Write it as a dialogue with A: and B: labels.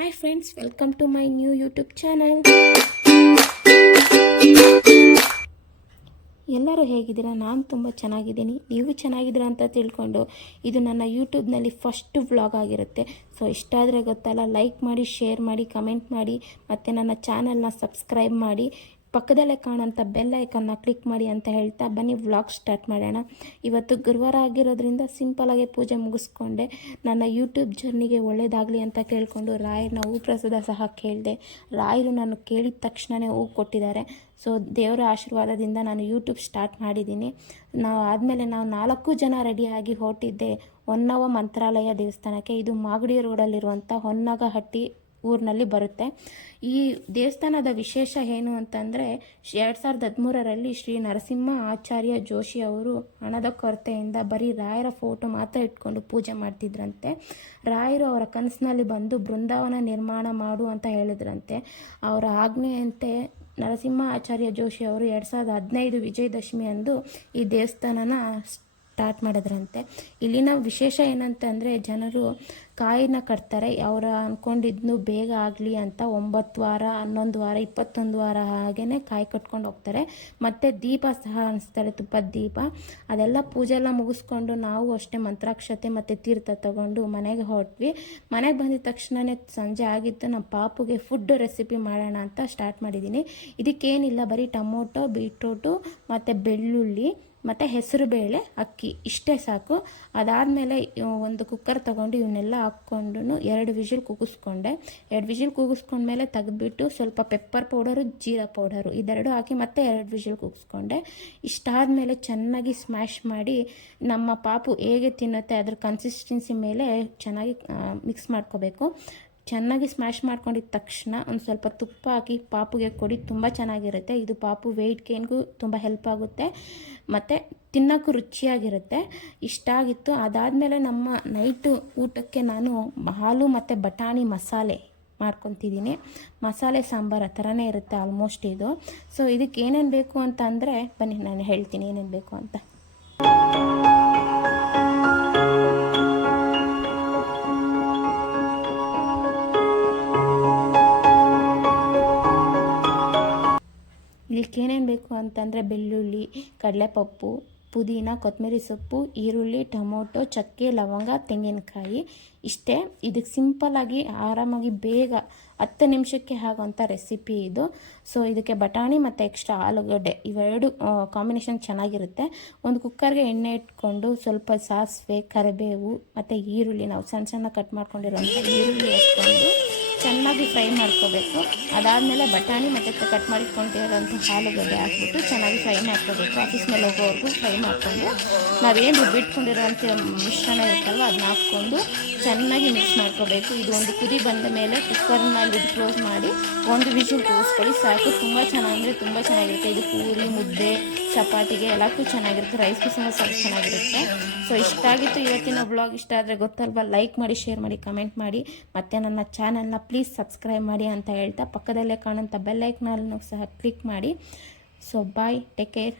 A: Hi friends welcome to my new YouTube channel ಎಲ್ಲರೂ ಹೇಗಿದ್ದೀರಾ? ನಾನು ತುಂಬ ಚೆನ್ನಾಗಿದ್ದೀನಿ. ನೀವು ಚೆನ್ನಾಗಿದ್ದೀರಾ ಅಂತ ತಿಳ್ಕೊಂಡು ಇದು ನನ್ನ ಯೂಟ್ಯೂಬ್ನಲ್ಲಿ ಫಸ್ಟ್ ವ್ಲಾಗ್ ಆಗಿರುತ್ತೆ. ಸೊ ಇಷ್ಟ ಆದರೆ ಗೊತ್ತಲ್ಲ ಲೈಕ್ ಮಾಡಿ ಶೇರ್ ಮಾಡಿ ಕಮೆಂಟ್ ಮಾಡಿ, ಮತ್ತು ನನ್ನ ಚಾನಲ್ನ ಸಬ್ಸ್ಕ್ರೈಬ್ ಮಾಡಿ. ಪಕ್ಕದಲ್ಲೇ ಕಾಣೋಂಥ ಬೆಲ್ ಐಕನ್ನ ಕ್ಲಿಕ್ ಮಾಡಿ ಅಂತ ಹೇಳ್ತಾ ಬನ್ನಿ ವ್ಲಾಗ್ ಸ್ಟಾರ್ಟ್ ಮಾಡೋಣ. ಇವತ್ತು ಗುರುವಾರ ಆಗಿರೋದ್ರಿಂದ ಸಿಂಪಲಾಗಿ ಪೂಜೆ ಮುಗಿಸ್ಕೊಂಡೆ. ನನ್ನ ಯೂಟ್ಯೂಬ್ ಜರ್ನಿಗೆ ಒಳ್ಳೆಯದಾಗಲಿ ಅಂತ ಕೇಳಿಕೊಂಡು ರಾಯರನ್ನ ಹೂ ಪ್ರಸಾದ ಸಹ ಕೇಳಿದೆ. ರಾಯರು ನಾನು ಕೇಳಿದ ತಕ್ಷಣವೇ ಹೂ ಕೊಟ್ಟಿದ್ದಾರೆ. ಸೊ ದೇವರ ಆಶೀರ್ವಾದದಿಂದ ನಾನು ಯೂಟ್ಯೂಬ್ ಸ್ಟಾರ್ಟ್ ಮಾಡಿದ್ದೀನಿ. ನಾವು ಆದಮೇಲೆ ನಾವು ನಾಲ್ಕು ಜನ ರೆಡಿಯಾಗಿ ಹೊರಟಿದ್ದೆ ಹೊನ್ನವ ಮಂತ್ರಾಲಯ ದೇವಸ್ಥಾನಕ್ಕೆ. ಇದು ಮಾಗಡಿ ರೋಡಲ್ಲಿರುವಂಥ ಹೊನ್ನಗಹಟ್ಟಿ ಊರಿನಲ್ಲಿ ಬರುತ್ತೆ. ಈ ದೇವಸ್ಥಾನದ ವಿಶೇಷ ಏನು ಅಂತಂದರೆ, ಎರಡು ಸಾವಿರದ ಹದಿಮೂರರಲ್ಲಿ ಶ್ರೀ ನರಸಿಂಹ ಆಚಾರ್ಯ ಜೋಶಿ ಅವರು ಹಣದ ಕೊರತೆಯಿಂದ ಬರೀ ರಾಯರ ಫೋಟೋ ಮಾತ್ರ ಇಟ್ಕೊಂಡು ಪೂಜೆ ಮಾಡ್ತಿದ್ರಂತೆ. ರಾಯರು ಅವರ ಕನಸಿನಲ್ಲಿ ಬಂದು ಬೃಂದಾವನ ನಿರ್ಮಾಣ ಮಾಡು ಅಂತ ಹೇಳಿದ್ರಂತೆ. ಅವರ ಆಜ್ಞೆಯಂತೆ ನರಸಿಂಹ ಆಚಾರ್ಯ ಜೋಶಿ ಅವರು ಎರಡು ಸಾವಿರದ ಹದಿನೈದು ವಿಜಯದಶಮಿ ಅಂದು ಈ ದೇವಸ್ಥಾನನ ಸ್ಟಾರ್ಟ್ ಮಾಡಿದ್ರಂತೆ. ಇಲ್ಲಿನ ವಿಶೇಷ ಏನಂತಂದರೆ ಜನರು ಕಾಯಿನ ಕಟ್ತಾರೆ. ಅವರ ಅಂದ್ಕೊಂಡಿದ್ನು ಬೇಗ ಆಗಲಿ ಅಂತ ಒಂಬತ್ತು ವಾರ, ಹನ್ನೊಂದು ವಾರ, ಇಪ್ಪತ್ತೊಂದು ವಾರ ಹಾಗೇ ಕಾಯಿ ಕಟ್ಕೊಂಡು ಹೋಗ್ತಾರೆ. ಮತ್ತು ದೀಪ ಸಹ ಅನಿಸ್ತಾರೆ ತುಪ್ಪದ ದೀಪ. ಅದೆಲ್ಲ ಪೂಜೆ ಎಲ್ಲ ಮುಗಿಸ್ಕೊಂಡು ನಾವು ಅಷ್ಟೇ ಮಂತ್ರಾಕ್ಷತೆ ಮತ್ತು ತೀರ್ಥ ತಗೊಂಡು ಮನೆಗೆ ಹೊರಟ್ವಿ. ಮನೆಗೆ ಬಂದಿದ ತಕ್ಷಣವೇ ಸಂಜೆ ಆಗಿತ್ತು. ನಮ್ಮ ಪಾಪುಗೆ ಫುಡ್ ರೆಸಿಪಿ ಮಾಡೋಣ ಅಂತ ಸ್ಟಾರ್ಟ್ ಮಾಡಿದ್ದೀನಿ ಇದಕ್ಕೇನಿಲ್ಲ, ಬರೀ ಟೊಮೊಟೊ ಬೀಟ್ರೋಟು ಮತ್ತು ಬೆಳ್ಳುಳ್ಳಿ. ಮತ್ತು ಹೆಸರುಬೇಳೆ ಅಕ್ಕಿ, ಇಷ್ಟೇ ಸಾಕು. ಅದಾದಮೇಲೆ ಒಂದು ಕುಕ್ಕರ್ ತೊಗೊಂಡು ಇವನ್ನೆಲ್ಲ ಹಾಕ್ಕೊಂಡು ಎರಡು ವಿಜಿಲ್ ಕೂಗಿಸ್ಕೊಂಡೆ ಎರಡು ವಿಷಲ್ ಕೂಗಿಸ್ಕೊಂಡ್ಮೇಲೆ ತೆಗೆದ್ಬಿಟ್ಟು ಸ್ವಲ್ಪ ಪೆಪ್ಪರ್ ಪೌಡರು ಜೀರಾ ಪೌಡರು ಇದೆರಡು ಹಾಕಿ ಮತ್ತೆ ಎರಡು ವಿಷಲ್ ಕೂಗಿಸ್ಕೊಂಡೆ ಇಷ್ಟಾದಮೇಲೆ ಚೆನ್ನಾಗಿ ಸ್ಮ್ಯಾಶ್ ಮಾಡಿ ನಮ್ಮ ಪಾಪು ಹೇಗೆ ತಿನ್ನುತ್ತೆ ಅದ್ರ ಕನ್ಸಿಸ್ಟೆನ್ಸಿ ಮೇಲೆ ಚೆನ್ನಾಗಿ ಮಿಕ್ಸ್ ಮಾಡ್ಕೋಬೇಕು. ಚೆನ್ನಾಗಿ ಸ್ಮ್ಯಾಶ್ ಮಾಡ್ಕೊಂಡಿದ್ದ ತಕ್ಷಣ ಒಂದು ಸ್ವಲ್ಪ ತುಪ್ಪ ಹಾಕಿ ಪಾಪುಗೆ ಕೊಡಿ, ತುಂಬ ಚೆನ್ನಾಗಿರುತ್ತೆ. ಇದು ಪಾಪು ವೆಯ್ಟ್ ಗೇನ್ಗೂ ತುಂಬ ಹೆಲ್ಪ್ ಆಗುತ್ತೆ. ಮತ್ತು ತಿನ್ನೋಕ್ಕೂ ರುಚಿಯಾಗಿರುತ್ತೆ. ಇಷ್ಟ ಆಗಿತ್ತು. ಅದಾದಮೇಲೆ ನಮ್ಮ ನೈಟು ಊಟಕ್ಕೆ ನಾನು ಹಾಲು ಮತ್ತು ಬಟಾಣಿ ಮಸಾಲೆ ಮಾಡ್ಕೊತಿದ್ದೀನಿ. ಮಸಾಲೆ ಸಾಂಬಾರು ಆ ಥರನೇ ಇರುತ್ತೆ ಆಲ್ಮೋಸ್ಟ್ ಇದು. ಸೊ ಇದಕ್ಕೆ ಏನೇನು ಬೇಕು ಅಂತ ಅಂದರೆ ಬನ್ನಿ, ನಾನು ಹೇಳ್ತೀನಿ ಏನೇನು ಬೇಕು ಅಂತ. ಏನೇನು ಬೇಕು ಅಂತಂದರೆ ಬೆಳ್ಳುಳ್ಳಿ, ಕಡಲೆಪಪ್ಪು, ಪುದೀನ ಕೊತ್ತಂಬರಿ ಸೊಪ್ಪು, ಈರುಳ್ಳಿ, ಟೊಮೊಟೊ, ಚಕ್ಕೆ, ಲವಂಗ, ತೆಂಗಿನಕಾಯಿ. ಇಷ್ಟೇ ಇದಕ್ಕೆ ಸಿಂಪಲ್ಲಾಗಿ ಆರಾಮಾಗಿ ಬೇಗ ಹತ್ತು ನಿಮಿಷಕ್ಕೆ ಆಗೋವಂಥ ರೆಸಿಪಿ ಇದು. ಸೊ ಇದಕ್ಕೆ ಬಟಾಣಿ ಮತ್ತು ಎಕ್ಸ್ಟ್ರಾ ಆಲೂಗಡ್ಡೆ ಇವೆರಡು ಕಾಂಬಿನೇಷನ್ ಚೆನ್ನಾಗಿರುತ್ತೆ. ಒಂದು ಕುಕ್ಕರ್ಗೆ ಎಣ್ಣೆ ಇಟ್ಕೊಂಡು ಸ್ವಲ್ಪ ಸಾಸಿವೆ, ಕರಿಬೇವು ಮತ್ತು ಈರುಳ್ಳಿ, ನಾವು ಸಣ್ಣ ಸಣ್ಣ ಕಟ್ ಮಾಡ್ಕೊಂಡಿರೋ ಈರುಳ್ಳಿ ಹಾಕ್ಕೊಂಡು ಚೆನ್ನಾಗಿ ಫ್ರೈ ಮಾಡ್ಕೋಬೇಕು. ಅದಾದಮೇಲೆ ಬಟಾಣಿ ಮತ್ತು ಕಟ್ ಮಾಡಿಟ್ಕೊಂಡಿರೋಂಥ ಆಲೂಗಡ್ಡೆ ಹಾಕ್ಬಿಟ್ಟು ಚೆನ್ನಾಗಿ ಫ್ರೈ ಮಾಡ್ಕೋಬೇಕು. ಆಫೀಸ್ ಮೇಲೆ ಹೋಗೋವರೆಗೂ ಫ್ರೈ ಮಾಡಿಕೊಂಡು ನಾವೇನು ರುಬ್ಬಿಟ್ಕೊಂಡಿರೋಂಥ ಮಿಶ್ರಣ ಇರುತ್ತಲ್ವ ಅದನ್ನ ಹಾಕ್ಕೊಂಡು ಚೆನ್ನಾಗಿ ಮಿಕ್ಸ್ ಮಾಡ್ಕೋಬೇಕು. ಇದು ಒಂದು ಕುದಿ ಬಂದ ಮೇಲೆ ಕುಕ್ಕರ್ನ ಲಿಡ್ ಕ್ಲೋಸ್ ಮಾಡಿ ಒಂದು ವಿಷಲ್ ಕೂರಿಸ್ಕೊಳ್ಳಿ ಸಾಕು, ತುಂಬ ಚೆನ್ನಾಗಿ ತುಂಬ ಚೆನ್ನಾಗಿರುತ್ತೆ. ಇದು ಪೂರಿ, ಮುದ್ದೆ ಚಪಾತಿಗೆ ಎಲ್ಲಕ್ಕೂ ಚೆನ್ನಾಗಿರುತ್ತೆ ರೈಸ್ಗೂ ಸಹ ಸ್ವಲ್ಪ ಚೆನ್ನಾಗಿರುತ್ತೆ. ಸೊ ಇಷ್ಟಾಗಿತ್ತು ಇವತ್ತಿನ ಬ್ಲಾಗ್ ಇಷ್ಟ ಆದರೆ ಗೊತ್ತಲ್ವ ಲೈಕ್ ಮಾಡಿ ಶೇರ್ ಮಾಡಿ ಕಮೆಂಟ್ ಮಾಡಿ. ಮತ್ತು ನನ್ನ ಚಾನಲ್ನ ಪ್ಲೀಸ್ ಸಬ್ಸ್ಕ್ರೈಬ್ ಮಾಡಿ ಅಂತ ಹೇಳ್ತಾ ಪಕ್ಕದಲ್ಲೇ ಕಾಣೋಂಥ ಬೆಲ್ಲೈಕ್ನಲ್ಲೂ ಸಹ ಕ್ಲಿಕ್ ಮಾಡಿ. So bye take care